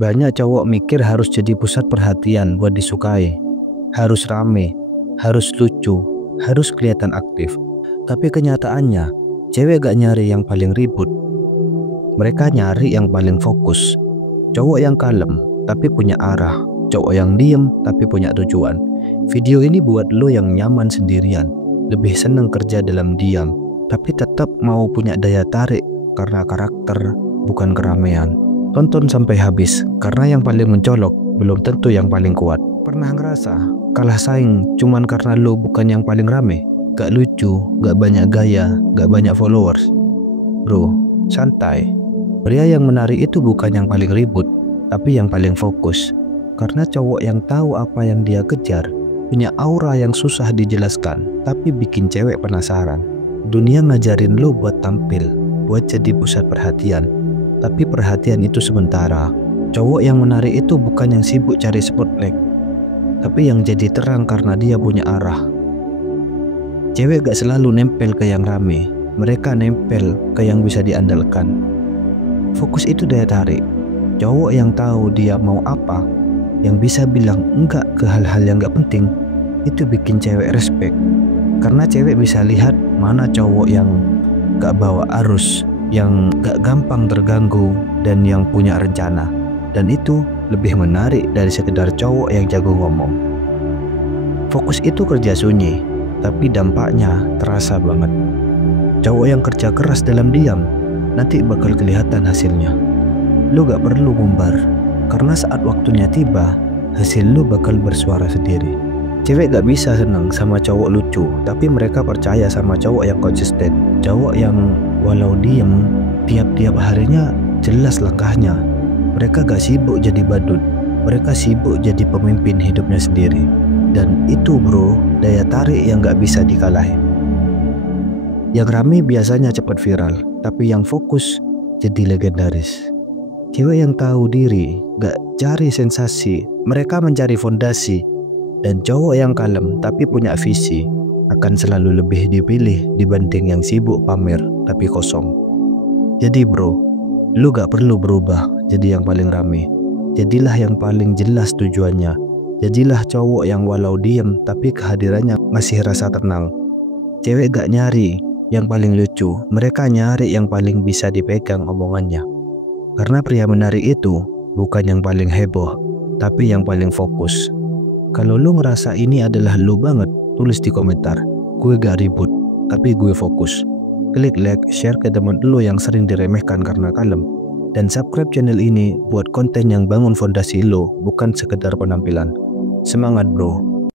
Banyak cowok mikir harus jadi pusat perhatian buat disukai, harus rame, harus lucu, harus kelihatan aktif. Tapi kenyataannya, cewek gak nyari yang paling ribut. Mereka nyari yang paling fokus. Cowok yang kalem tapi punya arah, cowok yang diem tapi punya tujuan. Video ini buat lo yang nyaman sendirian, lebih seneng kerja dalam diam, tapi tetap mau punya daya tarik karena karakter, bukan keramaian. Tonton sampai habis, karena yang paling mencolok belum tentu yang paling kuat. Pernah ngerasa kalah saing cuman karena lo bukan yang paling rame? Gak lucu, gak banyak gaya, gak banyak followers. Bro, santai. Pria yang menarik itu bukan yang paling ribut, tapi yang paling fokus. Karena cowok yang tahu apa yang dia kejar, punya aura yang susah dijelaskan, tapi bikin cewek penasaran. Dunia ngajarin lo buat tampil, buat jadi pusat perhatian. Tapi perhatian itu sementara. Cowok yang menarik itu bukan yang sibuk cari spotlight, tapi yang jadi terang karena dia punya arah. Cewek gak selalu nempel ke yang rame, mereka nempel ke yang bisa diandalkan. Fokus itu daya tarik. Cowok yang tahu dia mau apa, yang bisa bilang enggak ke hal-hal yang gak penting, itu bikin cewek respect. Karena cewek bisa lihat mana cowok yang gak bawa arus, yang gak gampang terganggu, dan yang punya rencana. Dan itu lebih menarik dari sekedar cowok yang jago ngomong. Fokus itu kerja sunyi, tapi dampaknya terasa banget. Cowok yang kerja keras dalam diam, nanti bakal kelihatan hasilnya. Lo gak perlu ngumbar, karena saat waktunya tiba, hasil lo bakal bersuara sendiri. Cewek gak bisa senang sama cowok lucu, tapi mereka percaya sama cowok yang konsisten. Cowok yang walau diem, tiap-tiap harinya jelas langkahnya. Mereka gak sibuk jadi badut, mereka sibuk jadi pemimpin hidupnya sendiri. Dan itu bro, daya tarik yang gak bisa dikalahin. Yang rame biasanya cepat viral, tapi yang fokus jadi legendaris. Cewek yang tahu diri gak cari sensasi, mereka mencari fondasi. Dan cowok yang kalem tapi punya visi akan selalu lebih dipilih dibanding yang sibuk pamer tapi kosong. Jadi bro, lu gak perlu berubah jadi yang paling rame. Jadilah yang paling jelas tujuannya. Jadilah cowok yang walau diem tapi kehadirannya ngasih rasa tenang. Cewek gak nyari yang paling lucu, mereka nyari yang paling bisa dipegang omongannya. Karena pria menarik itu bukan yang paling heboh, tapi yang paling fokus. Kalau lu ngerasa ini adalah lu banget, tulis di komentar. Gue gak ribut, tapi gue fokus. Klik like, share ke temen lu yang sering diremehkan karena kalem. Dan subscribe channel ini buat konten yang bangun fondasi lu, bukan sekedar penampilan. Semangat bro!